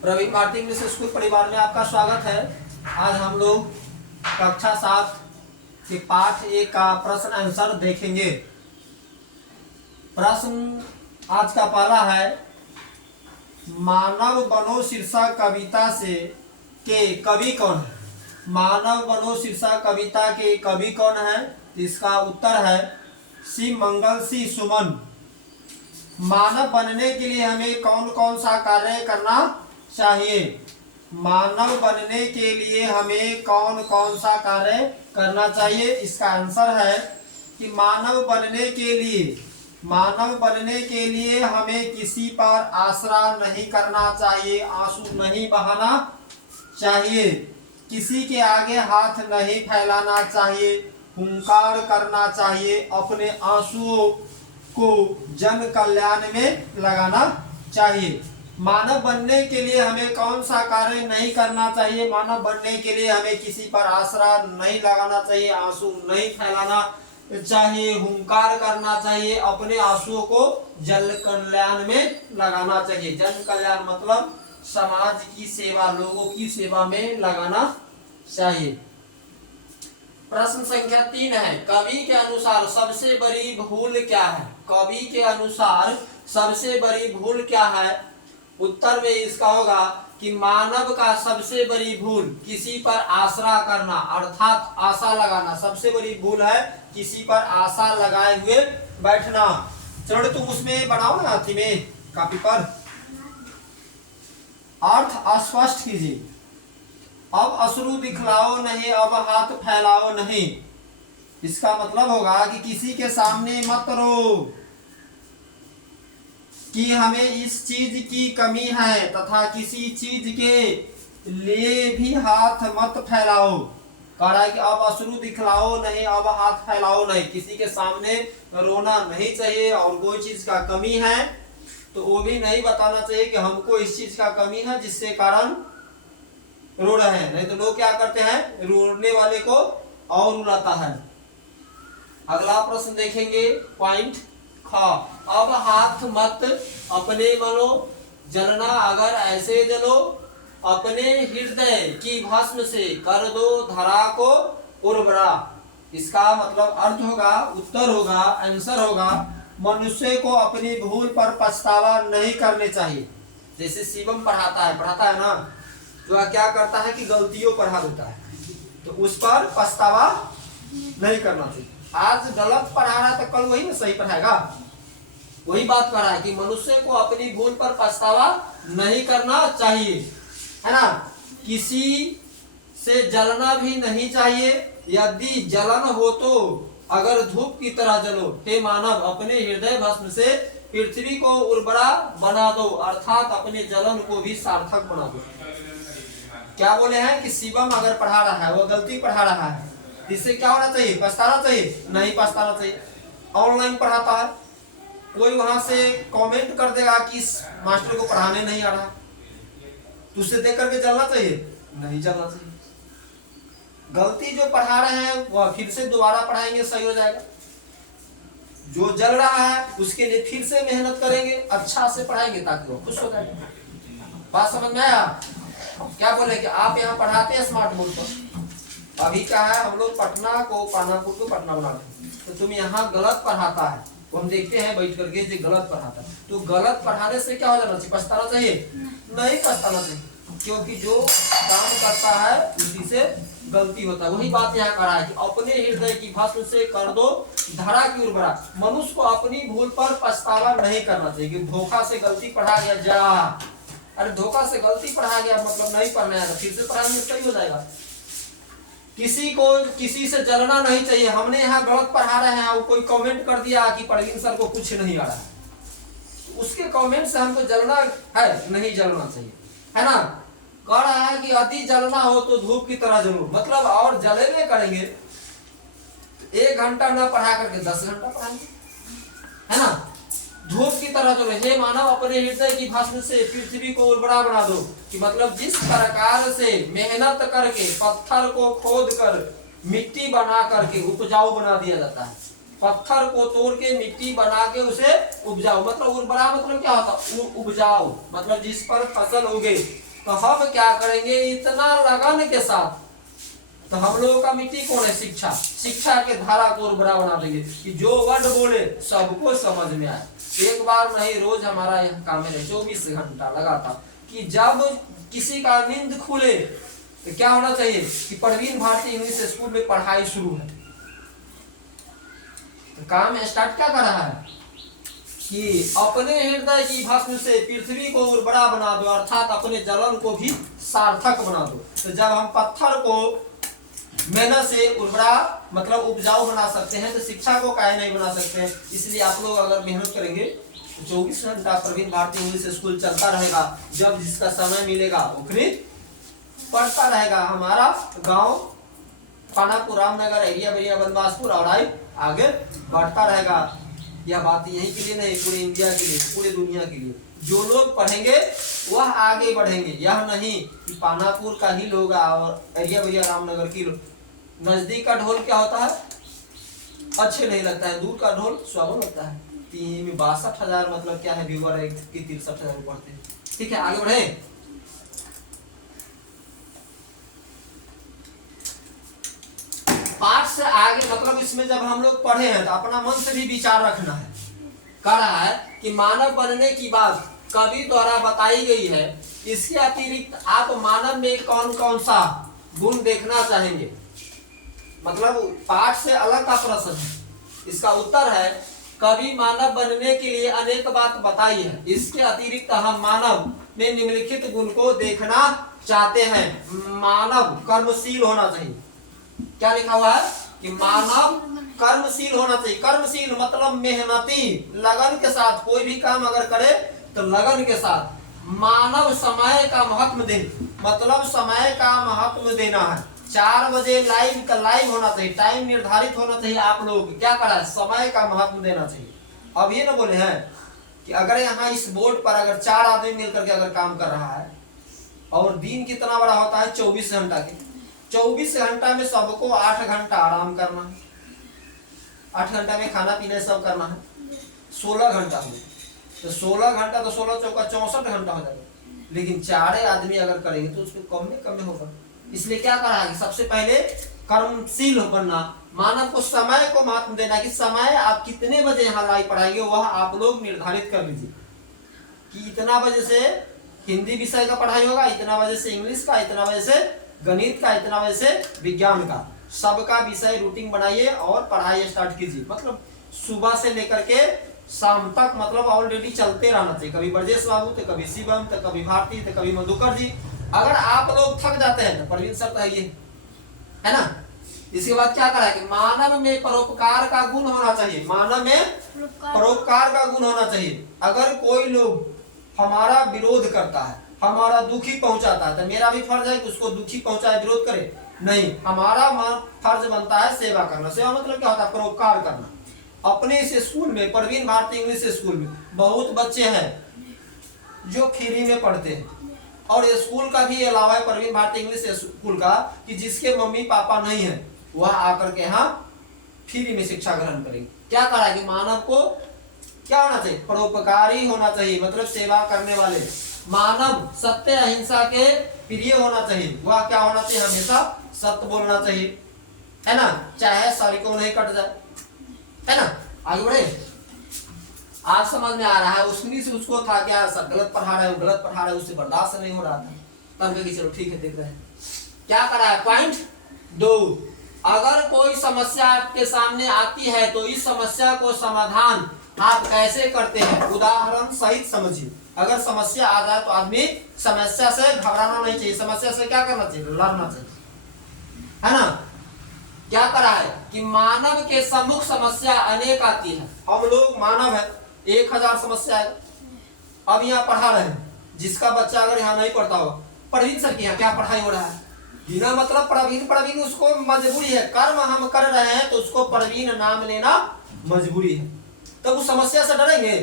Praveen Bharti English school परिवार में आपका स्वागत है। आज हम लोग कक्षा 7 के पाठ 1 का प्रश्न आंसर देखेंगे। प्रश्न आज का पहला है, मानव बनो शीर्षक कविता से के कवि कौन है? मानव बनो शीर्षक कविता के कवि कौन है? इसका उत्तर है सी मंगल सी सुमन। मानव बनने के लिए हमें कौन कौन सा कार्य करना चाहिए? मानव बनने के लिए हमें कौन कौन सा कार्य करना चाहिए? इसका आंसर है कि मानव बनने के लिए हमें किसी पर आसरा नहीं करना चाहिए, आंसू नहीं बहाना चाहिए, किसी के आगे हाथ नहीं फैलाना चाहिए, हुंकार करना चाहिए, अपने आंसुओं को जन कल्याण में लगाना चाहिए। मानव बनने के लिए हमें कौन सा कार्य नहीं करना चाहिए? मानव बनने के लिए हमें किसी पर आसरा नहीं लगाना चाहिए, आंसू नहीं फैलाना चाहिए, हुंकार करना चाहिए, अपने आंसुओं को जन कल्याण में लगाना चाहिए। जन कल्याण मतलब समाज की सेवा, लोगों की सेवा में लगाना चाहिए। प्रश्न संख्या 3 है, कवि के अनुसार सबसे बड़ी भूल क्या है? कवि के अनुसार सबसे बड़ी भूल क्या है? उत्तर में इसका होगा कि मानव का सबसे बड़ी भूल किसी पर आसरा करना अर्थात आशा लगाना सबसे बड़ी भूल है, किसी पर आशा लगाए हुए बैठना। चलो तुम उसमें बनाओ ना, हाथी में कॉपी पर अर्थ अस्पष्ट कीजिए। अब अश्रु दिखलाओ नहीं, अब हाथ फैलाओ नहीं। इसका मतलब होगा कि किसी के सामने मत रो कि हमें इस चीज की कमी है तथा किसी चीज के लिए भी हाथ मत फैलाओ। कह रहा है कि अब अश्रु दिखलाओ नहीं, अब हाथ फैलाओ नहीं। किसी के सामने रोना नहीं चाहिए और कोई चीज का कमी है तो वो भी नहीं बताना चाहिए कि हमको इस चीज का कमी है जिससे कारण रो रहे हैं। नहीं तो लोग क्या करते हैं, रोने वाले को और रुलाता है। अगला प्रश्न देखेंगे, पॉइंट ख, अब हाथ मत अपने मनो जलना, अगर ऐसे जलो अपने हृदय की भस्म से कर दो धरा को उर्वरा। इसका मतलब अर्थ होगा, उत्तर होगा, आंसर होगा, मनुष्य को अपनी भूल पर पछतावा नहीं करने चाहिए। जैसे शिवम पढ़ाता है ना, जो क्या करता है कि गलतियों पढ़ा देता है तो उस पर पछतावा नहीं करना चाहिए। आज गलत पढ़ा रहा है तो कल वही ना सही पढ़ाएगा। वही बात कर रहा है कि मनुष्य को अपनी भूल पर पछतावा नहीं करना चाहिए, है ना। किसी से जलना भी नहीं चाहिए, यदि जलन हो तो अगर धूप की तरह जलो। हे मानव, अपने हृदय भस्म से पृथ्वी को उर्वरा बना दो, अर्थात अपने जलन को भी सार्थक बना दो। क्या बोले हैं कि शिवम अगर पढ़ा रहा है, वो गलती पढ़ा रहा है, इससे क्या होना चाहिए? पछताना चाहिए? नहीं पछताना चाहिए। ऑनलाइन पढ़ाता है, कोई वहां से कमेंट कर देगा कि इस मास्टर को पढ़ाने नहीं आ रहा, तो उसे देख करके जलना चाहिए? नहीं जलना चाहिए। गलती जो पढ़ा रहे हैं वह फिर से दोबारा पढ़ाएंगे, सही हो जाएगा। जो जल रहा है उसके लिए फिर से मेहनत करेंगे, अच्छा से पढ़ाएंगे ताकि वो खुश हो जाएगा। बात समझ में आया? क्या बोले कि आप यहाँ पढ़ाते हैं स्मार्ट बोर्ड पर, अभी क्या है हम लोग पटना को पानापुर को पटना बना रहे, तो तुम यहाँ गलत पढ़ाता है, तो हम देखते हैं बैठ करके जो गलत पढ़ाता है। तो गलत पढ़ाने से क्या हो जाना चाहिए? पछताना चाहिए? नहीं पछताना चाहिए, क्योंकि जो काम करता है उसी से गलती होता है। वही बात यहाँ करा है कि अपने हृदय की भस्म से कर दो धरा की उर्वरा। मनुष्य को अपनी भूल पर पछतावा नहीं करना चाहिए कि धोखा से गलती पढ़ा गया, जा अरे धोखा से गलती पढ़ा गया मतलब नहीं पढ़ना है, फिर से पढ़ाने सही हो जाएगा। किसी को किसी से जलना नहीं चाहिए। हमने यहाँ गलत पढ़ा रहे हैं, कोई कमेंट कर दिया कि परवीन सर को कुछ नहीं आ रहा है, उसके कमेंट से हमको जलना है? नहीं जलना चाहिए, है ना। कह रहा है कि अति जलना हो तो धूप की तरह जलो, मतलब और जलेंगे करेंगे 1 घंटा न पढ़ा करके 10 घंटा पढ़ाएंगे, है ना। धूप की तरह जलो, हे मानव अपने हृदय की भस्म से पृथ्वी को उर्वरा बना दो, कि मतलब जिस प्रकार से मेहनत करके पत्थर को खोद कर मिट्टी बना करके उपजाऊ बना दिया जाता है, पत्थर को तोड़ के मिट्टी बना के उसे उपजाऊ, मतलब उर्वरा मतलब क्या होता है? उपजाऊ मतलब जिस पर फसल उगे, तो हम क्या करेंगे इतना लगन के साथ, तो हम लोगों का मिट्टी कौन है? शिक्षा। शिक्षा के धारा को उर्वरा बना देंगे कि जो वर्ड बोले सबको समझ में आए। एक बार नहीं, रोज हमारा यह काम है 24 घंटा लगातार कि जब किसी का नींद खुले तो क्या होना चाहिए कि प्रवीण भारती इंग्लिश स्कूल में पढ़ाई शुरू है। तो काम स्टार्ट क्या कर रहा है कि अपने हृदय की भस्म से पृथ्वी को उर्वरा बना दो, अर्थात अपने जलन को भी सार्थक बना दो। तो जब हम पत्थर को मेहनत से उर्वरा मतलब उपजाऊ बना सकते हैं तो शिक्षा को काहे नहीं बना सकते हैं। इसलिए आप लोग अगर मेहनत करेंगे तो 24 घंटा प्रवीण भारती इंग्लिश स्कूल चलता रहेगा। जब जिसका समय मिलेगा वो फिर पढ़ता रहेगा। हमारा गांव पानापुर, रामनगर, एरिया बेरिया, बनवासपुर और आगे बढ़ता रहेगा। यह बात यहीं के लिए नहीं, पूरे इंडिया के लिए, पूरे दुनिया के लिए। जो लोग पढ़ेंगे वह आगे बढ़ेंगे। यह नहीं कि पानापुर का ही लोग और एरिया बेरिया, रामनगर की लोग। नजदीक का ढोल क्या होता है? अच्छे नहीं लगता है, दूर का ढोल सुहावन लगता है। 62,000 मतलब क्या है व्यूअर है कि 63,000 पढ़ते हैं। ठीक है, आगे बढ़े। पाठ से आगे मतलब इसमें जब हम लोग पढ़े हैं तो अपना मन से भी विचार रखना है। कह रहा है कि मानव बनने की बात कवि द्वारा बताई गई है, इसके अतिरिक्त आप मानव में कौन कौन सा गुण देखना चाहेंगे? मतलब पाठ से अलग का प्रश्न है। इसका उत्तर है कवि मानव बनने के लिए अनेक बात बताई है, इसके अतिरिक्त हम मानव में निम्नलिखित गुण को देखना चाहते हैं। मानव कर्मशील होना चाहिए। क्या लिखा हुआ है कि मानव कर्मशील होना चाहिए। कर्मशील मतलब मेहनती, लगन के साथ कोई भी काम अगर करे तो लगन के साथ। मानव समय का महत्व दे, मतलब समय का महत्व देना है। 4 बजे लाइव होना चाहिए, टाइम निर्धारित होना चाहिए। आप लोग क्या करा है, समय का महत्व देना चाहिए। अब ये ना बोले हैं कि अगर यहाँ इस बोर्ड पर अगर 4 आदमी मिलकर के अगर काम कर रहा है और दिन कितना बड़ा होता है 24 घंटा के, 24 घंटा में सबको 8 घंटा आराम करना है, 8 घंटा में खाना पीना सब करना है, 16 घंटा हो तो 16 घंटा तो 16 चौका 64 घंटा हो जाएगा। लेकिन 4 आदमी अगर करेंगे तो उसको कम में होगा। इसलिए क्या करा है, सबसे पहले कर्मशील बनना, मानव को समय को महत्व देना कि समय आप कितने बजे यहाँ लाइव पढ़ाएंगे वह आप लोग निर्धारित कर लीजिए कि इतना बजे से हिंदी विषय का पढ़ाई होगा, इतना बजे से इंग्लिश का, इतना बजे से गणित का, इतना बजे से विज्ञान का। सबका विषय रूटीन बनाइए और पढ़ाई स्टार्ट कीजिए। मतलब सुबह से लेकर के शाम तक मतलब ऑलरेडी चलते रहना चाहिए। कभी ब्रजेश बाबू तो कभी शिवम तो कभी भारती तो कभी मधुकर जी। अगर आप लोग थक जाते हैं तो प्रवीण सर तो है ना। इसके बाद क्या करा है कि मानव में परोपकार का गुण होना चाहिए। मानव में परोपकार का गुण होना चाहिए। अगर कोई लोग हमारा विरोध करता है, हमारा दुखी पहुंचाता है, तो मेरा भी फर्ज है कि उसको दुखी पहुंचाए, विरोध करे नहीं। हमारा फर्ज बनता है सेवा करना। सेवा मतलब क्या होता है, परोपकार करना। अपने इस स्कूल में, प्रवीण भारती इंग्लिश स्कूल में बहुत बच्चे हैं जो फ्री में पढ़ते हैं। और स्कूल का भी अलावा है प्रवीण भारती इंग्लिश स्कूल का कि जिसके मम्मी पापा नहीं है वह आकर के यहाँ फ्री में शिक्षा ग्रहण करेंगे। क्या करा कि मानव को क्या होना चाहिए, परोपकारी होना चाहिए, मतलब सेवा करने वाले। मानव सत्य अहिंसा के प्रिय होना चाहिए। वह क्या होना चाहिए, हमेशा सत्य बोलना चाहिए, है ना, चाहे सारी को नहीं कट जाए, है ना। आगे बढ़े। आज समझ में आ रहा है। उसमें से उसको था क्या, गलत पढ़ा रहा है, वो गलत पढ़ा रहा है, उससे बर्दाश्त नहीं हो रहा था। तब कि चलो ठीक है, देख रहे हैं क्या करा है। पॉइंट 2, अगर कोई समस्या आपके सामने आती है तो इस समस्या को समाधान आप कैसे करते हैं, उदाहरण सहित समझिए। अगर समस्या आ जाए तो आदमी समस्या से घबराना नहीं चाहिए, समस्या से क्या करना चाहिए, लड़ना चाहिए, है ना। क्या करा है कि मानव के सम्मुख समस्या अनेक आती है। हम लोग मानव है, 1000 समस्या है। अब यहाँ पढ़ा रहे हैं, जिसका बच्चा अगर यहाँ नहीं पढ़ता हो, प्रवीण सर के यहाँ क्या पढ़ाई हो रहा है, बिना मतलब प्रवीण उसको मजबूरी है। कर्म हम कर रहे हैं तो उसको प्रवीण नाम लेना मजबूरी है। तब उस समस्या से डरेंगे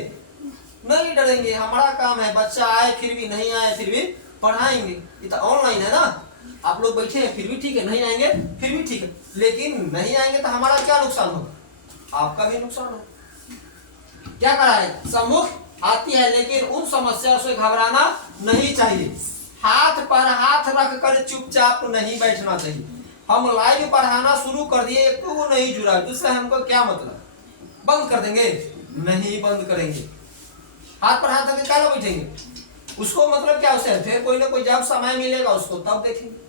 नहीं, डरेंगे। हमारा काम है बच्चा आए फिर भी, नहीं आए फिर भी पढ़ाएंगे। ये तो ऑनलाइन है ना, आप लोग बैठे हैं फिर भी ठीक है, नहीं आएंगे फिर भी ठीक है। लेकिन नहीं आएंगे तो हमारा क्या नुकसान होगा, आपका भी नुकसान है। क्या करा है, सम्मुख आती है लेकिन उन समस्याओं से घबराना नहीं चाहिए। हाथ पर हाथ रख कर चुपचाप नहीं बैठना चाहिए। हम लाइव पढ़ाना शुरू कर दिए, एक को नहीं जुड़ा, दूसरा हमको क्या मतलब, बंद कर देंगे? नहीं बंद करेंगे। हाथ पर हाथ रख क्या बैठेंगे? उसको मतलब क्या, उसे फिर कोई ना कोई जब समय मिलेगा उसको तब देखेंगे।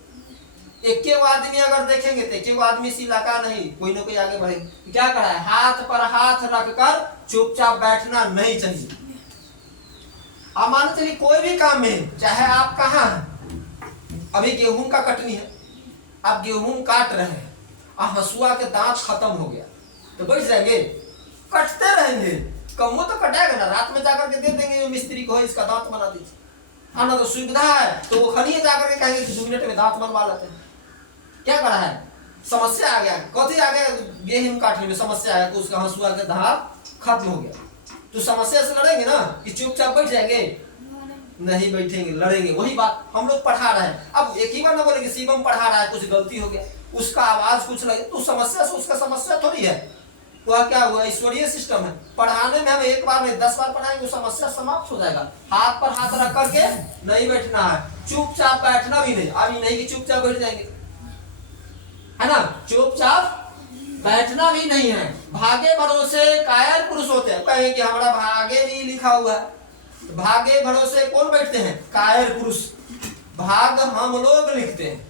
एक के आदमी अगर देखेंगे तो एक आदमी से लगा नहीं, कोई ना कोई आगे बढ़ेगा। क्या करा है? हाथ पर हाथ रखकर चुपचाप बैठना नहीं चाहिए। आप मान चलिए कोई भी काम में, चाहे आप कहाँ हैं, अभी गेहूं का कटनी है, आप गेहूं काट रहे हैं, आप हसुआ के दांत खत्म हो गया तो बैठ जाएंगे? कटते रहेंगे। कमो तो कटेगा ना, रात में जाकर के दे देंगे मिस्त्री को, इसका दांत बना दीजिए। हाँ ना, तो सुविधा है तो वो खनिए जाकर के कहेंगे कि 2 मिनट में दांत बनवा लेते हैं। क्या करा है? समस्या आ गया, कथी आ गया? गेहूं काटने में समस्या आया तो उसका हसुआ के दांत खत्म हो गया। तो समस्या से लड़ेंगे ना कि चुपचाप बैठ जाएंगे? नहीं बैठेंगे, लड़ेंगे। वही बात हम लोग पढ़ा रहे हैं। अब एक ही बार ना बोले कि शिवम पढ़ा रहा है, कुछ गलती हो गया, उसका आवाज कुछ लगे तो समस्या से उसका समस्या थोड़ी है। वह क्या हुआ? ईश्वरीय सिस्टम है। पढ़ाने में हम एक बार नहीं 10 बार पढ़ाएंगे, वो समस्या समाप्त हो जाएगा। हाथ पर हाथ रख करके नहीं बैठना है, चुपचाप बैठना भी नहीं। अभी नहीं कि चुपचाप बैठ जाएंगे, है ना? चुपचाप बैठना भी नहीं है। भागे भरोसे कायर पुरुष होते हैं। कहेंगे कि हमारा भागे भी लिखा हुआ है, भागे भरोसे कौन बैठते हैं? कायर पुरुष। भाग हम लोग लिखते हैं,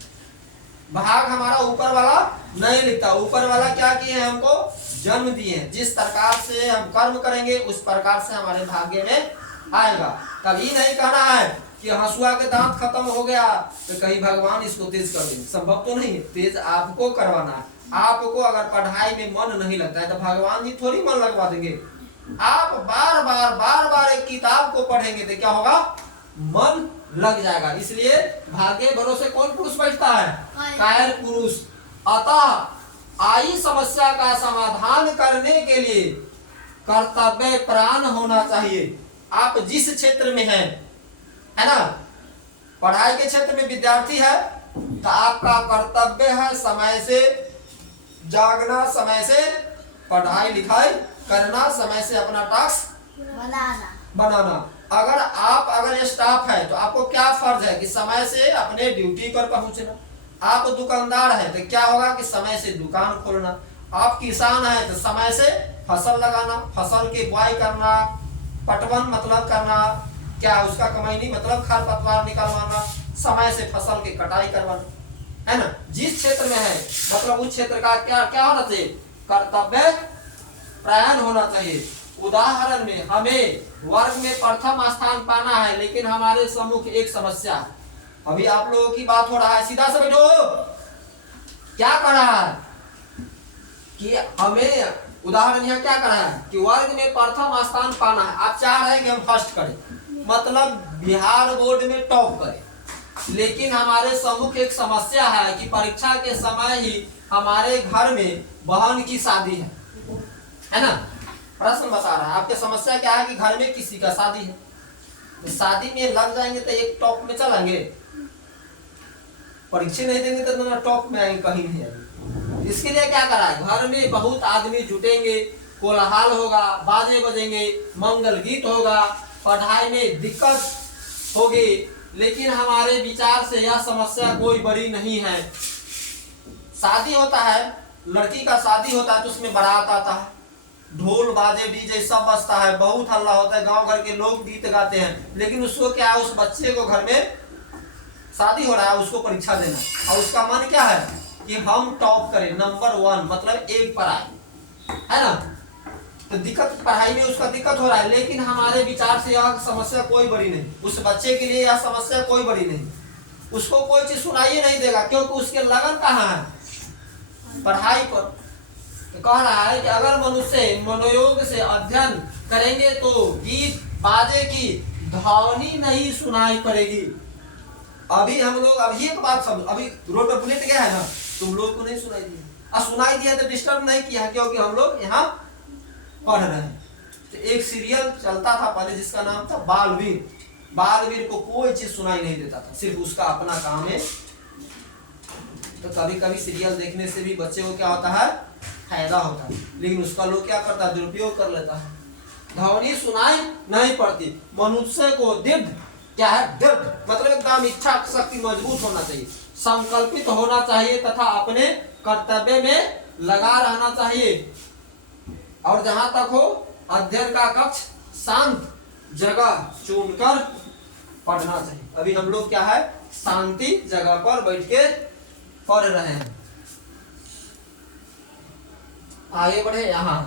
भाग हमारा ऊपर वाला नहीं लिखता। ऊपर वाला क्या किए हैं? हमको जन्म दिए हैं। जिस प्रकार से हम कर्म करेंगे उस प्रकार से हमारे भाग्य में आएगा। कभी नहीं कहना है कि हसुआ के दांत खत्म हो गया तो कहीं भगवान इसको तेज कर देंगे, संभव तो नहीं है। तेज आपको करवाना है। आपको अगर पढ़ाई में मन नहीं लगता है तो भगवान जी थोड़ी मन लगवा देंगे। आप बार बार एक किताब को पढ़ेंगे तो क्या होगा? मन लग जाएगा। इसलिए भाग्य भरोसे कौन पुरुष बैठता है? कायर पुरुष। अतः आई समस्या का समाधान करने के लिए कर्तव्य प्राण होना चाहिए। आप जिस क्षेत्र में हैं, है ना, पढ़ाई के क्षेत्र में विद्यार्थी है तो आपका कर्तव्य है समय से जागना, समय से पढ़ाई लिखाई करना, समय से अपना टास्क बनाना। अगर स्टाफ है तो आपको क्या फर्ज है कि समय से अपने ड्यूटी पर पहुंचना। आप दुकानदार है तो क्या होगा कि समय से दुकान खोलना। आप किसान है तो समय से फसल लगाना, फसल की बुआई करना, पटवन मतलब करना, क्या उसका कमैनी मतलब खरपतवार निकलवाना, समय से फसल की कटाई करवाना, है ना। जिस क्षेत्र में है मतलब उस क्षेत्र का क्या क्या होना चाहिए? कर्तव्य प्रयाण होना चाहिए। उदाहरण में हमें वर्ग में प्रथम स्थान पाना है, लेकिन हमारे सम्मुख एक समस्या है। अभी आप लोगों की बात हो रहा है, सीधा से बैठो। क्या कर रहा है कि हमें उदाहरण यहाँ क्या कर रहा है कि वर्ग में प्रथम स्थान पाना है। आप चाह रहे हैं कि हम फर्स्ट करें, मतलब बिहार बोर्ड में टॉप करें, लेकिन हमारे सम्मुख एक समस्या है कि परीक्षा के समय ही हमारे घर में बहन की शादी है ना। प्रश्न बता रहा है आपके समस्या क्या है कि घर में किसी का शादी है, तो शादी में लग जाएंगे तो एक टॉप में चलेंगे, परीक्षा नहीं देंगे तो ना टॉप में आएंगे, कहीं नहीं आएंगे। इसके लिए क्या करा है? घर में बहुत आदमी जुटेंगे, कोलाहल होगा, बाजे बजेंगे, मंगल गीत होगा, पढ़ाई में दिक्कत होगी, लेकिन हमारे विचार से यह समस्या कोई बड़ी नहीं है। शादी होता है, लड़की का शादी होता है तो उसमें बारात आता है, ढोल बाजे डीजे सब बजता है, बहुत हल्ला होता है, गांव घर के लोग गीत गाते हैं, लेकिन उसको क्या है? उस बच्चे को घर में शादी हो रहा है, उसको परीक्षा देना, और उसका मन क्या है कि हम टॉप करें, नंबर 1 मतलब 1 पर आए, है ना। तो दिक्कत पढ़ाई में उसका दिक्कत हो रहा है, लेकिन हमारे विचार से यह समस्या कोई बड़ी नहीं। उस बच्चे के लिए यह समस्या कोई बड़ी नहीं, उसको कोई चीज सुनाई नहीं देगा, क्योंकि उसके लगन कहाँ है? पढ़ाई पर। तो कह रहा है कि अगर मनुष्य मनोयोग से अध्ययन करेंगे तो गीत बाजे की ध्वनि नहीं सुनाई पड़ेगी। अभी हम लोग अभी एक बात समझ, अभी रोड पर बुलेट गया है ना, तुम लोग को नहीं सुनाई दिया, सुनाई दिया तो डिस्टर्ब नहीं किया है, क्योंकि हम लोग यहाँ पढ़ रहे हैं। तो एक सीरियल चलता था पहले जिसका नाम था बालवीर। बालवीर को कोई चीज सुनाई नहीं देता था, सिर्फ उसका अपना काम है। तो कभी कभी सीरियल देखने से भी बच्चे को क्या होता है? फायदा होता है, लेकिन उसका लोग क्या करता है? दुरुपयोग कर लेता है। ध्वनि सुनाई नहीं पड़ती। मनुष्य को दिव्य क्या है, दृढ़, मतलब एकदम इच्छा शक्ति मजबूत होना चाहिए, संकल्पित होना चाहिए तथा अपने कर्तव्य में लगा रहना चाहिए। और जहां तक हो अध्ययन का कक्ष शांत जगह चुनकर पढ़ना चाहिए। अभी हम लोग क्या है, शांति जगह पर बैठ के पढ़ रहे हैं। आगे बढ़े, यहाँ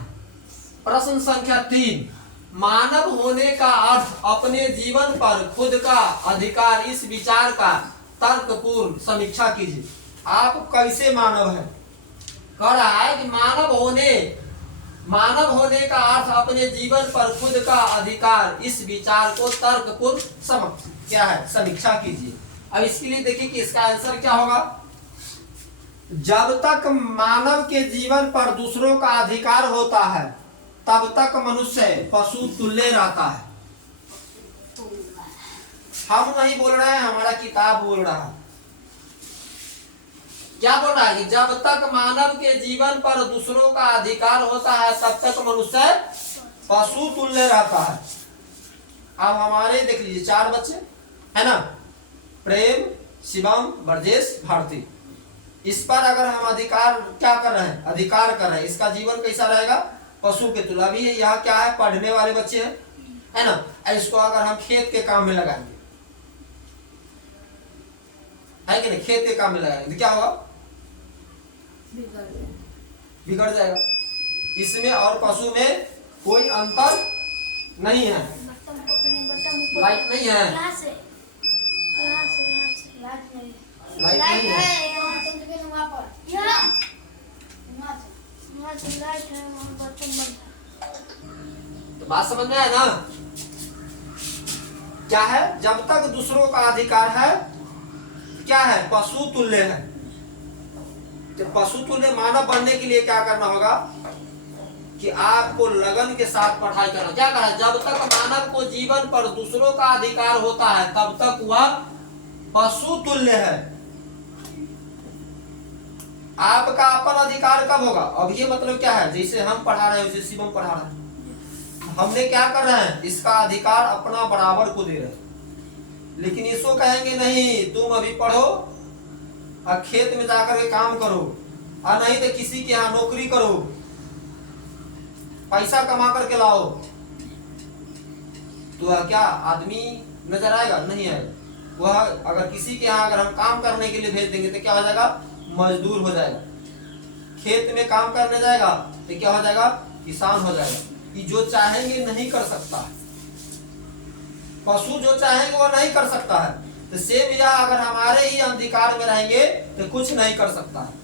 प्रश्न संख्या 3, मानव होने का अर्थ अपने जीवन पर खुद का अधिकार, इस विचार का तर्कपूर्ण समीक्षा कीजिए। आप कैसे मानव है, कह रहा है कि मानव होने का अर्थ अपने जीवन पर खुद का अधिकार, इस विचार को तर्कपूर्ण क्या है, समीक्षा कीजिए। अब इसके लिए देखिए कि इसका आंसर क्या होगा। जब तक मानव के जीवन पर दूसरों का अधिकार होता है तब तक मनुष्य पशु तुल्य रहता है। हम नहीं बोल रहे हैं, हमारा किताब बोल रहा है। क्या बोल रहा है कि जब तक मानव के जीवन पर दूसरों का अधिकार होता है तब तक मनुष्य पशु तुल्य रहता है। अब हमारे देख लीजिए 4 बच्चे है ना, प्रेम, शिवम, ब्रजेश, भारती। इस पर अगर हम अधिकार क्या कर रहे हैं, अधिकार कर रहे हैं, इसका जीवन कैसा रहेगा, पशु के तुल्य। अभी यहाँ क्या है, पढ़ने वाले बच्चे हैं, है ना। इसको अगर हम खेत के काम में लगाएंगे, है कि नहीं, खेत के काम में लगाएंगे तो क्या होगा, बिगड़ जाएगा। इसमें और पशु में कोई अंतर नहीं है, लाइट नहीं है, लाइट नहीं है। तो बात समझ में आया ना। क्या है, जब तक दूसरों का अधिकार है क्या है, पशु तुल्य है। तो पशु तुल्य मानव बनने के लिए क्या करना होगा कि आपको लगन के साथ पढ़ाई करना। क्या कहा, जब तक मानव को जीवन पर दूसरों का अधिकार होता है तब तक वह पशु तुल्य है। आपका अपन अधिकार कब होगा, अब ये मतलब क्या है, जैसे हम पढ़ा रहे हैं वैसे शिवम पढ़ा रहे हैं, हमने क्या कर रहे हैं, इसका अधिकार अपना बराबर को दे रहे हैं। लेकिन इसको कहेंगे नहीं, तुम अभी पढ़ो और खेत में जाकर के काम करो, और नहीं तो किसी के यहाँ नौकरी करो, पैसा कमा करके लाओ, तो क्या आदमी नजर आएगा, नहीं आएगा। वह अगर किसी के यहाँ अगर हम काम करने के लिए भेज देंगे तो क्या हो जाएगा, मजदूर हो जाएगा। खेत में काम करने जाएगा तो क्या हो जाएगा, किसान हो जाएगा। कि जो चाहेंगे नहीं कर सकता है, पशु जो चाहेंगे वो नहीं कर सकता है। तो सेम या अगर हमारे ही अधिकार में रहेंगे तो कुछ नहीं कर सकता है।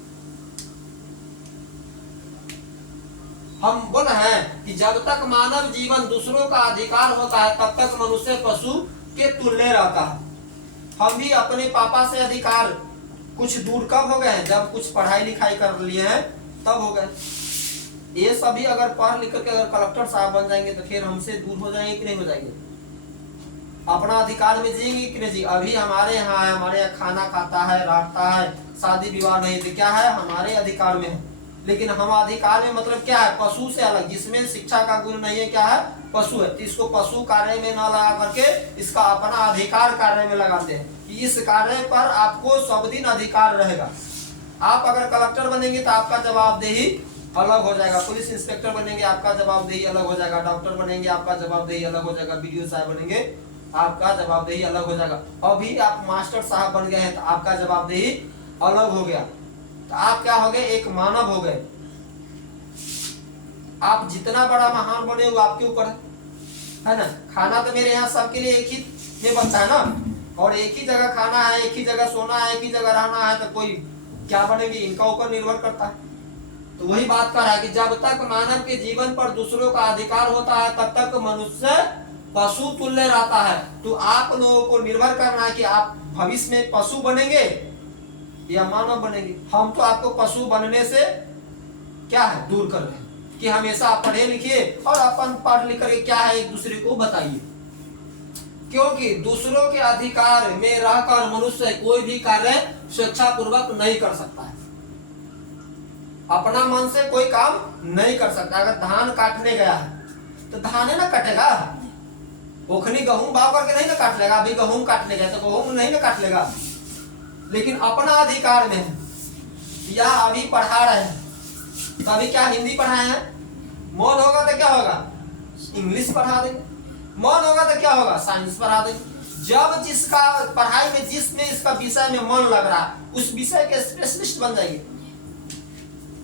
हम बोल रहे हैं कि जब तक मानव जीवन दूसरों का अधिकार होता है तब तक मनुष्य पशु के तुल्य रहता है। हम भी अपने पापा से अधिकार कुछ दूर कब हो गए हैं, जब कुछ पढ़ाई लिखाई कर लिए हैं तब हो गए। ये सभी अगर पढ़ लिख करके अगर कलेक्टर साहब बन जाएंगे तो फिर हमसे दूर हो जाएंगे कि नहीं हो जाएंगे, अपना अधिकार में जिएंगे कि नहीं जी। अभी हमारे यहाँ है, हमारे यहाँ खाना खाता है, रहता है, शादी विवाह नहीं, तो क्या है, हमारे अधिकार में है। लेकिन हम अधिकार में मतलब क्या है, पशु से अलग, जिसमें शिक्षा का गुण नहीं है, क्या है, पशु है। तो इसको पशु कार्य में न लगा करके इसका अपना अधिकार कार्य में लगाते हैं कि इस कार्य पर आपको सब दिन अधिकार रहेगा। आप अगर कलेक्टर बनेंगे तो आपका जवाबदेही अलग हो जाएगा, पुलिस इंस्पेक्टर बनेंगे आपका जवाबदेही अलग हो जाएगा, डॉक्टर बनेंगे आपका जवाबदेही अलग हो जाएगा, बीडीओ साहब बनेंगे आपका जवाबदेही अलग हो जाएगा। अभी आप मास्टर साहब बन गए हैं तो आपका जवाबदेही अलग हो गया। तो आप क्या हो गए, एक मानव हो गए। आप जितना बड़ा महान बने वो आपके ऊपर है ना। खाना तो मेरे यहाँ सबके लिए एक ही ये बनता है ना, और एक ही जगह खाना है, एक ही जगह सोना है, एक ही जगह रहना है, तो कोई क्या बनेगी, इनका ऊपर निर्भर करता है। तो वही बात कर रहा है कि जब तक मानव के जीवन पर दूसरों का अधिकार होता है तब तक मनुष्य पशु तुल्य रहता है। तो आप लोगों को निर्भर करना है कि आप भविष्य में पशु बनेंगे या मानव बनेंगे। हम तो आपको पशु बनने से क्या है, दूर कर रहे हैं कि हमेशा आप पढ़े लिखिए और अपन पढ़ लिख करके क्या है एक दूसरे को बताइए। क्योंकि दूसरों के अधिकार में रहकर मनुष्य कोई भी कार्य स्वेच्छा पूर्वक नहीं कर सकता है, अपना मन से कोई काम नहीं कर सकता। अगर धान काटने गया है तो धान है ना कटेगा, ओखनी गेहूं भाव करके नहीं ना काट लेगा, अभी गेहूं काट लेगा तो गेहूं नहीं ना काट लेगा, लेकिन अपना अधिकार में है। या अभी पढ़ा रहे हैं तो अभी क्या हिंदी पढ़ाए हैं, मौन होगा तो क्या होगा, इंग्लिश पढ़ा देंगे, मौन होगा तो क्या होगा, साइंस पढ़ा देंगे। जब जिसका पढ़ाई में जिसमें इसका विषय में मन लग रहा है उस विषय के स्पेशलिस्ट बन जाएंगे।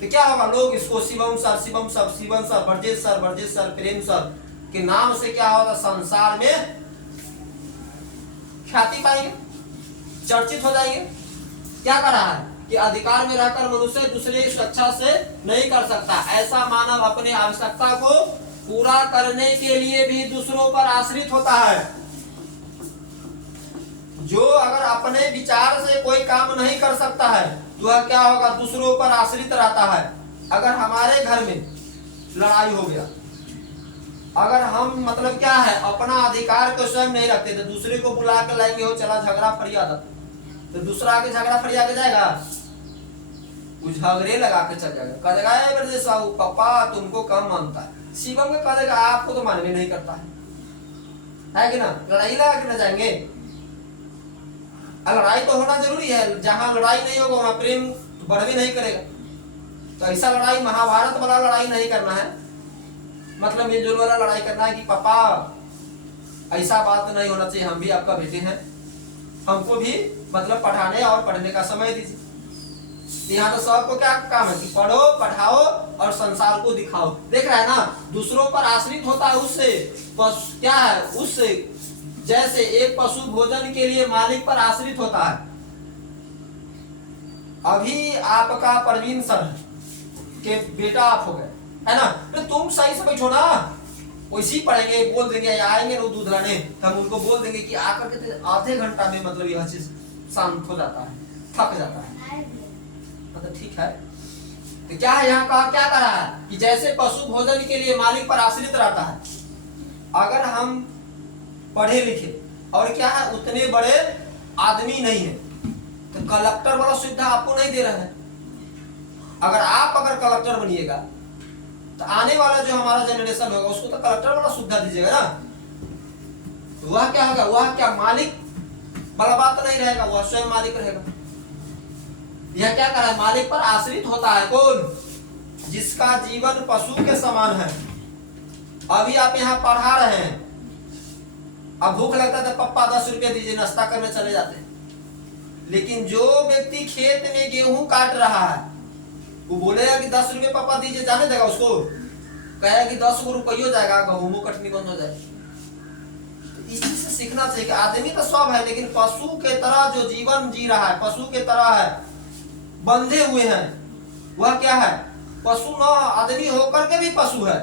तो क्या होगा, लोग इसको Shivam sir, Shivam sir, Shivam sir, Brajesh sir, Brajesh sir, Prem sir के नाम से क्या होगा, संसार में ख्याति पाएंगे, चर्चित हो जाएंगे। क्या कर रहा है कि अधिकार में रहकर मनुष्य दूसरे की सुरक्षा से नहीं कर सकता, ऐसा मानव अपने आवश्यकता को पूरा करने के लिए भी दूसरों पर आश्रित होता है। जो अगर अपने विचार से कोई काम नहीं कर सकता है तो वह क्या होगा, दूसरों पर आश्रित रहता है। अगर हमारे घर में लड़ाई हो गया, अगर हम मतलब क्या है अपना अधिकार को स्वयं नहीं रखते तो दूसरे को बुला के लाएंगे, हो चला झगड़ा फरियाद, तो दूसरा आगे झगड़ा फरियाद जाएगा, कुछ झगड़े लगा के चल जाएगा, कहेगा ब्रजेश बाबू पापा तुमको कम मानता है, शिवम में कहेगा आपको तो मानवे नहीं करता है कि ना, लड़ाई लगा के ना जाएंगे। लड़ाई तो होना जरूरी है, जहां लड़ाई नहीं होगा वहां प्रेम बढ़ भी नहीं करेगा। तो ऐसा लड़ाई महाभारत वाला लड़ाई नहीं करना है, मतलब मिलजुल वाला लड़ाई करना है कि पापा ऐसा बात नहीं होना चाहिए, हम भी आपका बेटे हैं, हमको भी मतलब पढ़ाने और पढ़ने का समय दीजिए। यहाँ तो सबको क्या काम है कि पढ़ो, पढ़ाओ और संसार को दिखाओ। देख रहा है ना, दूसरों पर आश्रित होता है उससे, क्या है उससे, जैसे एक पशु भोजन के लिए मालिक पर आश्रित होता है। अभी आपका परवीन सर के बेटा आप हो गए है ना, तो तुम सही से बैठो ना, वैसे ही पढ़ेंगे, बोल देंगे आएंगे ना दूध लाने, तो हम उनको बोल देंगे कि आकर के आधे घंटा में मतलब यह चीज शांत हो जाता है, थक जाता है, मतलब ठीक है। तो क्या है यहाँ कहा, क्या करा है कि जैसे पशु भोजन के लिए मालिक पर आश्रित रहता है, अगर हम पढ़े लिखे और क्या है उतने बड़े आदमी नहीं है तो कलेक्टर वाला सुविधा आपको नहीं दे रहा है। अगर कलेक्टर बनिएगा तो आने वाला जो हमारा जनरेशन होगा उसको तो कलेक्टर वाला सुविधा दीजिएगा ना, तो वह क्या होगा, वह क्या मालिक वाला बात नहीं रहेगा, वह स्वयं मालिक रहेगा। यह क्या कर रहा है, मालिक पर आश्रित होता है कौन, जिसका जीवन पशु के समान है। अभी आप यहाँ पढ़ा रहे हैं, अब भूख लगता है तो पप्पा 10 रुपया दीजिए, नाश्ता करने चले जाते हैं, लेकिन जो व्यक्ति खेत में गेहूं काट रहा है वो बोलेगा कि 10 रुपये पापा दीजिए, जाने देगा उसको, कहेगा कि 10 रुपये जाएगा, गेहूं कटनी बंद हो जाएगी। तो इस चीज से सीखना चाहिए कि आदमी तो सब है लेकिन पशु के तरह जो जीवन जी रहा है, पशु के तरह है, बंधे हुए हैं, वह क्या है, पशु न आदमी होकर के भी पशु है।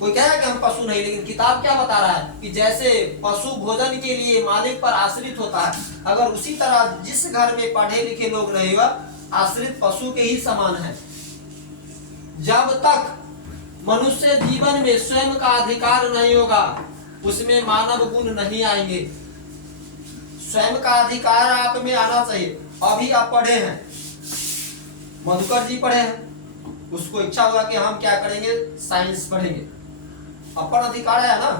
कोई कहेगा कि हम पशु नहीं, लेकिन किताब क्या बता रहा है कि जैसे पशु भोजन के लिए मालिक पर आश्रित होता है, अगर उसी तरह जिस घर में पढ़े लिखे लोग नहीं हुआ आश्रित पशु के ही समान है। जब तक मनुष्य जीवन में स्वयं का अधिकार नहीं होगा उसमें मानव गुण नहीं आएंगे। स्वयं का अधिकार आप में आना चाहिए। अभी आप पढ़े हैं, मधुकर जी पढ़े हैं, उसको इच्छा हुआ कि हम क्या करेंगे, साइंस पढ़ेंगे, अपन अधिकार है ना।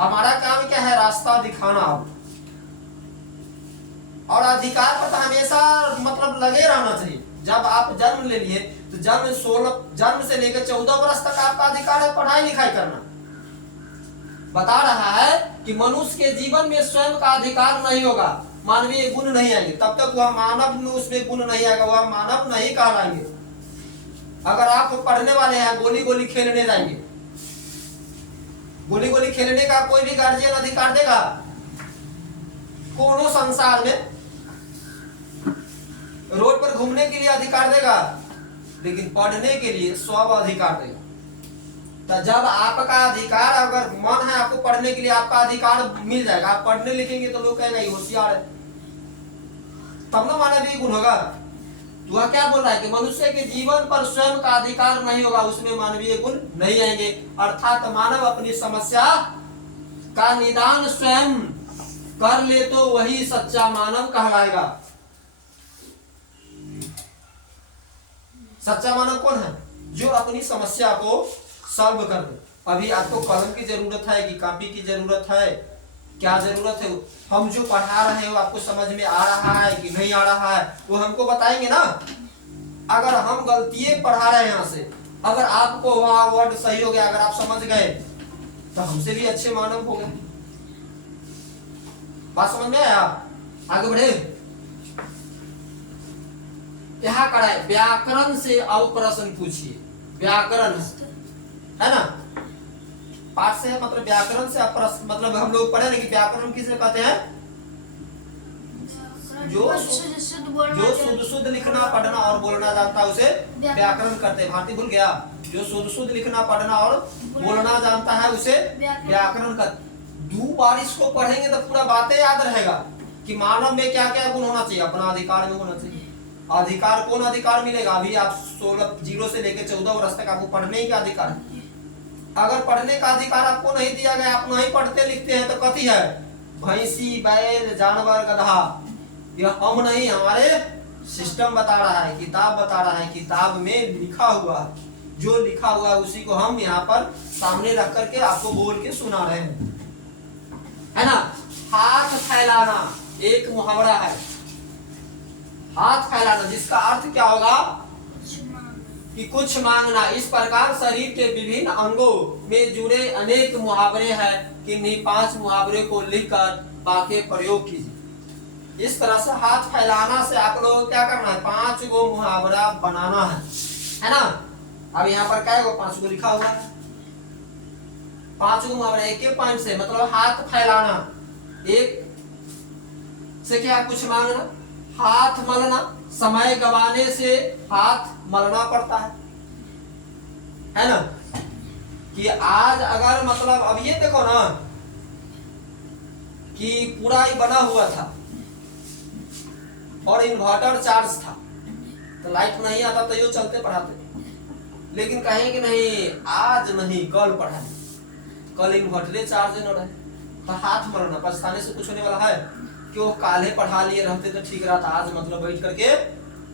हमारा काम क्या है, रास्ता दिखाना। और अधिकार पर तो हमेशा मतलब लगे रहना चाहिए। जब आप जन्म ले लिए तो जन्म से लेकर 14 वर्ष तक आपका अधिकार है पढ़ाई लिखाई करना। बता रहा है कि मनुष्य के जीवन में स्वयं का अधिकार नहीं होगा, मानवीय गुण नहीं आएंगे, तब तक वह मानव में उसमें गुण नहीं आएगा, वह मानव नहीं कहलाएंगे। अगर आप पढ़ने वाले हैं, गोली गोली खेलने जाएंगे, गोली गोली खेलने का कोई भी गार्जियन अधिकार देगा? कोनो संसार में रोड पर घूमने के लिए अधिकार देगा, लेकिन पढ़ने के लिए स्व अधिकार देगा। तो जब आपका अधिकार, अगर मन है आपको पढ़ने के लिए, आपका अधिकार मिल जाएगा, आप पढ़ने लिखेंगे तो लोग कहेंगे होशियार है, तब ना मानवीय गुण होगा। तो वह क्या बोल रहा है कि मनुष्य के जीवन पर स्वयं का अधिकार नहीं होगा, उसमें मानवीय गुण नहीं आएंगे। अर्थात मानव अपनी समस्या का निदान स्वयं कर ले तो वही सच्चा मानव कहलाएगा। सच्चा मानव कौन है? जो अपनी समस्या को सॉल्व कर दे। अभी आपको कलम की जरूरत है कि कॉपी की जरूरत है, क्या जरूरत है? हम जो पढ़ा रहे हो आपको समझ में आ रहा है कि नहीं आ रहा है, वो हमको बताएंगे ना। अगर हम गलतियां पढ़ा रहे हैं यहाँ से, अगर आपको वहां वर्ड सही हो गया, अगर आप समझ गए तो हमसे भी अच्छे मानव हो गए। बात समझ में आया? आगे बढ़े। यहाँ करा है व्याकरण से अब प्रश्न पूछिए। व्याकरण है ना, पाठ से है, मतलब व्याकरण से आप प्रश्न, मतलब हम लोग पढ़े ना कि व्याकरण किसे कहते हैं? जो शुद्ध शुद्ध लिखना पढ़ना और बोलना जानता है उसे व्याकरण करते हैं। भारती भूल गया? जो शुद्ध शुद्ध लिखना पढ़ना और बोलना जानता है उसे व्याकरण कर। 2 बार इसको पढ़ेंगे तो पूरा बातें याद रहेगा कि मानव में क्या क्या गुण होना चाहिए, अपना अधिकार में होना चाहिए। अधिकार कौन अधिकार मिलेगा? अभी आप 16 0 से लेकर 14 वर्ष तक आपको पढ़ने का अधिकार है। अगर पढ़ने का अधिकार आपको नहीं दिया गया, आप नहीं पढ़ते लिखते हैं तो कथी है? भैंसी, बैल, जानवर, गधा, यह हम नहीं, हमारे सिस्टम बता रहा है, किताब बता रहा है, किताब में लिखा हुआ है, जो लिखा हुआ है उसी को हम यहाँ पर सामने रख करके आपको बोल के सुना रहे हैं, है ना। हाथ फैलाना एक मुहावरा है। हाथ फैलाना जिसका अर्थ क्या होगा कि कुछ मांगना। इस प्रकार शरीर के विभिन्न अंगों में जुड़े अनेक मुहावरे हैं, किन्हीं 5 मुहावरे को लिखकर वाक्य प्रयोग कीजिए। इस तरह से हाथ फैलाना से आप लोगों को क्या करना है? 5 गो मुहावरा बनाना है ना। अब यहाँ पर क्या गो 5 गो लिखा हुआ है, 5 गो मुहावरा एक एक पॉइंट से, मतलब हाथ फैलाना एक से क्या? कुछ मांगना। हाथ मलना, समय गवाने से हाथ मलना पड़ता है ना। कि आज अगर मतलब अब ये देखो ना कि पूरा ही बना हुआ था और इन्वर्टर चार्ज था, तो लाइट नहीं आता तो ये चलते पढ़ाते, लेकिन कहेंगे नहीं आज नहीं कल पढ़ाएं, कल इन्वर्टर चार्ज न रहे तो हाथ मलना। पछताने से कुछ होने वाला है? क्यों काले पढ़ा लिए रहते तो ठीक रहता, आज मतलब बैठ करके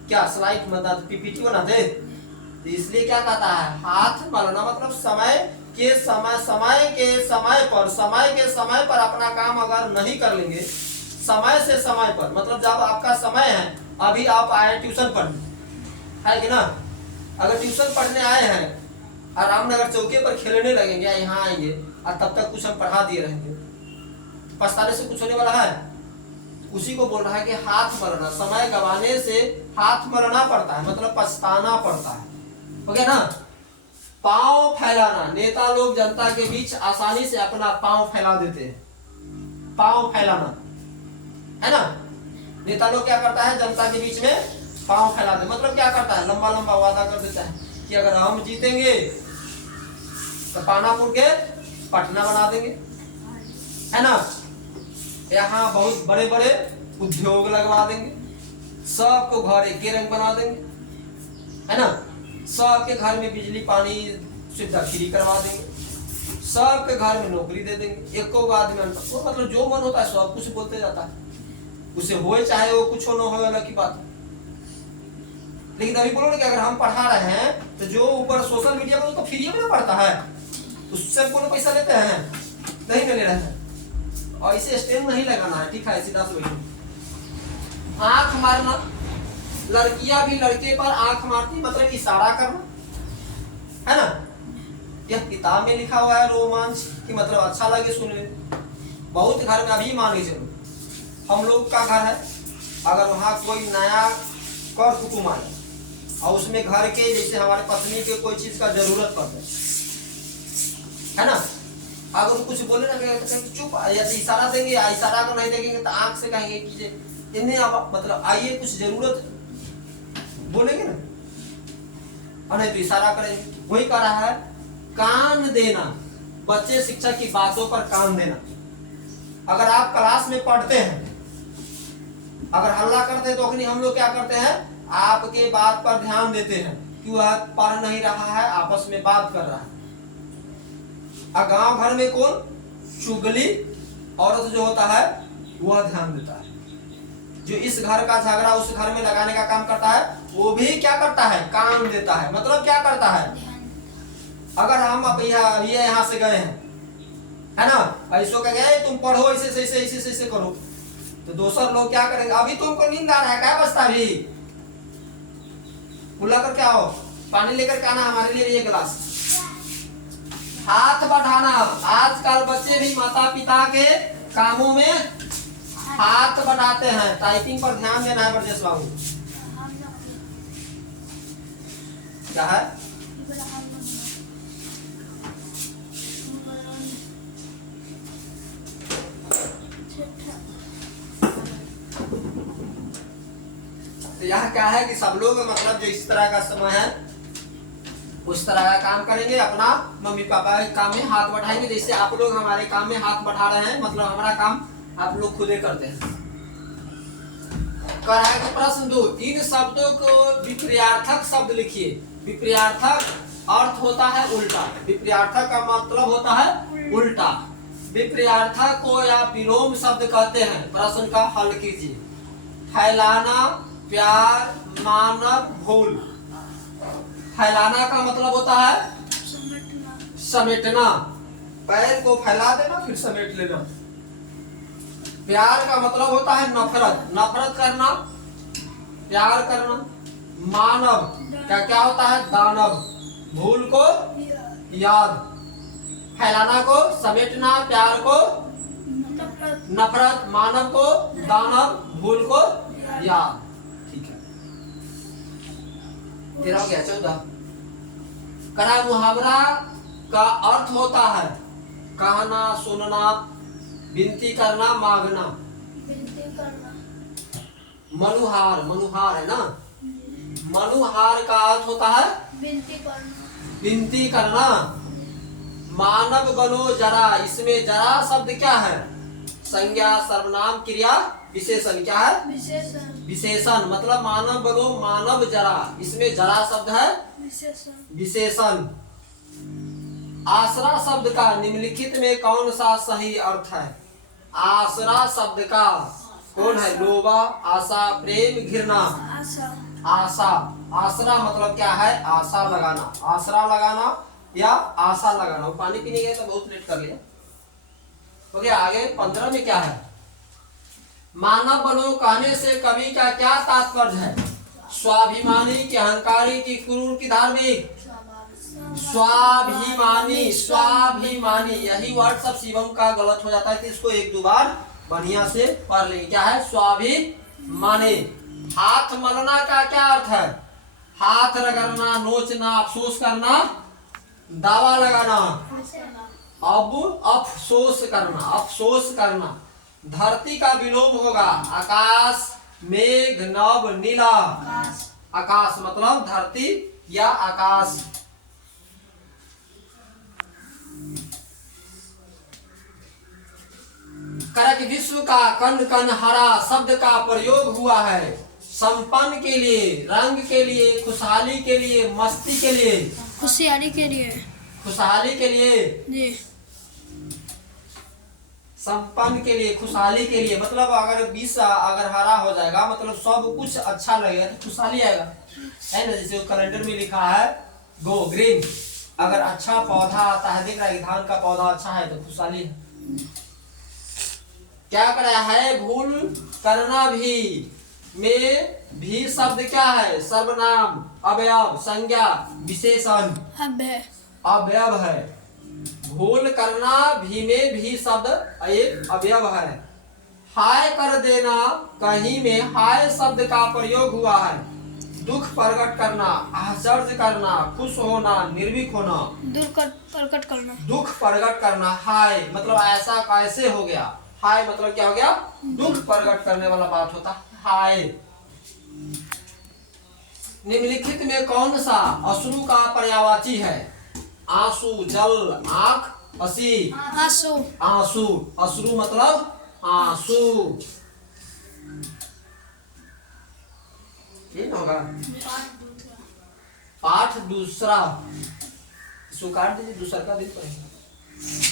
क्या स्लाइड मतलब पीपीटी बनाते। तो इसलिए क्या कहता है? हाथ मलना मतलब समय के समय पर अपना काम अगर नहीं कर लेंगे, समय से समय पर, मतलब जब आपका समय है, अभी आप आए ट्यूशन पढ़ने, है कि ना। अगर ट्यूशन पढ़ने आए हैं और रामनगर चौके पर खेलने लगेंगे, यहाँ आएंगे और तब तक कुछ हम पढ़ा दिए रहेंगे, पछताने से कुछ होने वाला है? उसी को बोल रहा है कि हाथ मलना, समय गवाने से हाथ मलना पड़ता है, मतलब पछताना पड़ता है, हो गया ना। पांव फैलाना, नेता लोग जनता के बीच आसानी से अपना पांव फैला देते हैं। पांव फैलाना है ना, नेता लोग क्या करता है? जनता के बीच में पांव फैला दे, मतलब क्या करता है? लंबा लंबा वादा कर देता है कि अगर हम जीतेंगे तो पानापुर के पटना बना देंगे, है ना। यहाँ बहुत बड़े बड़े उद्योग लगवा देंगे, सबको घर एक ही रंग बना देंगे, है ना। सबके घर में बिजली पानी सुविधा फ्री करवा देंगे, सबके घर में नौकरी दे देंगे, एको आदमी वो मतलब जो मन होता है सब कुछ बोलते जाता है, उसे होए चाहे वो कुछ हो न हो अलग की बात। लेकिन अभी बोलो ना कि अगर हम पढ़ा रहे हैं तो जो ऊपर सोशल मीडिया पर तो फ्री में ना पढ़ता है, उससे कोनो पैसा लेते हैं? नहीं ले रहे हैं। और इसे स्टैंड नहीं लगाना है, ठीक है, सीधा से। आंख मारना, लड़कियां भी लड़के पर आंख मारती, मतलब इशारा करना, है ना। यह किताब में लिखा हुआ है रोमांच की, मतलब अच्छा लगे सुनने। बहुत घर में अभी मान के चलो हम लोग का घर है, अगर वहां कोई नया कर कुटुंब आए और उसमें घर के जैसे हमारे पत्नी के कोई चीज का जरूरत पड़ता है ना, अगर कुछ बोले ना तो चुप, या तो इशारा देंगे, या इशारा को नहीं देंगे तो आंख से कहेंगे कि इन्हें आप मतलब आइए कुछ जरूरत, बोलेंगे ना, और नहीं तो इशारा करेंगे। वही कह रहा है कान देना, बच्चे शिक्षक की बातों पर कान देना। अगर आप क्लास में पढ़ते हैं, अगर हल्ला करते हैं तो हम लोग क्या करते हैं? आपके बात पर ध्यान देते हैं कि वह पढ़ नहीं रहा है, आपस में बात कर रहा है। गांव घर में कौन चुगली औरत जो होता है वह ध्यान देता है, जो इस घर का झगड़ा उस घर में लगाने का काम करता है, वो भी क्या करता है? कान देता है, मतलब क्या करता है? अगर हम अब यहाँ से गए हैं, है ना, ऐसो कह गए तुम पढ़ो ऐसे ऐसे ऐसे ऐसे ऐसे करो, तो दूसर लोग क्या करेंगे? अभी तुमको नींद आ रहा है, क्या बचता अभी? बुला कर क्या हो, पानी लेकर के आना हमारे लिए एक गिलास। हाथ बढ़ाना, आजकल बच्चे भी माता पिता के कामों में हाथ बढ़ाते हैं। टाइपिंग पर ध्यान देना है ब्रजेश बाबू। क्या है? तो यह क्या है कि सब लोग मतलब जो इस तरह का समय है उस तरह का काम करेंगे, अपना मम्मी पापा के काम में हाथ बढ़ाएंगे, जैसे आप लोग हमारे काम में हाथ बढ़ा रहे हैं, मतलब हमारा काम आप लोग खुदे करते हैं। कर है कि प्रश्न 2, इन शब्दों को विपर्यार्थक शब्द लिखिए। विपर्यार्थक अर्थ होता है उल्टा, विपर्यार्थक का मतलब होता है उल्टा। विपर्यार्थक को या विलोम शब्द कहते हैं। प्रश्न का हल कीजिए। फैलाना, प्यार, मानव, भूल। फैलाना का मतलब होता है समेटना, पैर को फैला देना फिर समेट लेना। प्यार का मतलब होता है नफरत, नफरत करना, प्यार करना। मानव क्या क्या होता है? दानव। भूल को याद। फैलाना को समेटना, प्यार को नफरत, मानव को दानव, भूल को याद। ठीक है, तेरा हो गया 14। करा मुहावरा का अर्थ होता है कहना, सुनना, विनती करना, मांगना। मनुहार, मनुहार है ना, मनुहार का अर्थ होता है विनती करना। मानव बनो जरा, इसमें जरा शब्द क्या है? संज्ञा, सर्वनाम, क्रिया, विशेषण। क्या है? विशेषण। मतलब मानव बनो, मानव जरा, इसमें जरा शब्द है विशेषण। आसरा शब्द का निम्नलिखित में कौन सा सही अर्थ है? आसरा शब्द का कौन है? लोभा, आशा, प्रेम, घृणा। आशा। आसरा मतलब क्या है? आशा लगाना, आसरा लगाना या आशा लगाना। वो पानी पीने गए तो बहुत लेट कर लिया। हो गया। आगे 15 में क्या है? मानव बनो कहने से कवि का क्या तात्पर्य है? स्वाभिमानी की, अहंकारी की, क्रूर की, धार्मिक? स्वाभिमानी, स्वाभिमानी। यही वर्ड सब शिवम का गलत हो जाता है, तो इसको एक दो बार बढ़िया से पढ़ लेंगे। क्या है? स्वाभिमानी। हाथ मलना का क्या अर्थ है? हाथ रगड़ना, नोचना, अफसोस करना, दावा लगाना। अब अफसोस करना, अफसोस करना। धरती का विलोम होगा आकाश, मेघ, नभ, नीला। आकाश मतलब धरती या आकाश। करक विश्व का कण कण हरा शब्द का प्रयोग हुआ है संपन्न के लिए, रंग के लिए, खुशहाली के लिए, मस्ती के लिए। खुशहाली के लिए, खुशहाली के लिए जी। संपन्न के लिए, खुशहाली के लिए। मतलब अगर विश्व अगर हरा हो जाएगा मतलब सब कुछ अच्छा लगेगा तो खुशहाली आएगा, है ना। जैसे कैलेंडर में लिखा है गो ग्रीन, अगर अच्छा पौधा आता है, देख रहा है धान का पौधा अच्छा है तो खुशहाली है। क्या कराया है? भूल करना भी में भी शब्द क्या है? सर्वनाम, अवयव, संज्ञा, विशेषण। अवयव है। भूल करना भी में भी शब्द एक अवयव है। हाय कर देना कहीं में हाय शब्द का प्रयोग हुआ है। दुख प्रकट करना, आश्चर्य करना, खुश होना, निर्भीक होना। प्रकट करना, दुख प्रकट करना। हाय मतलब ऐसा कैसे हो गया? हाय मतलब क्या हो गया? दुख प्रकट करने वाला बात होता है हाय। निम्नलिखित में कौन सा अश्रु का पर्यायवाची है? आंसू, जल, आंख, हंसी। आंसू, आंसू। अश्रु मतलब आंसू। ये होगा पाठ दूसरा। इसको काट दीजिए, दूसरा का दिन पड़ेगा।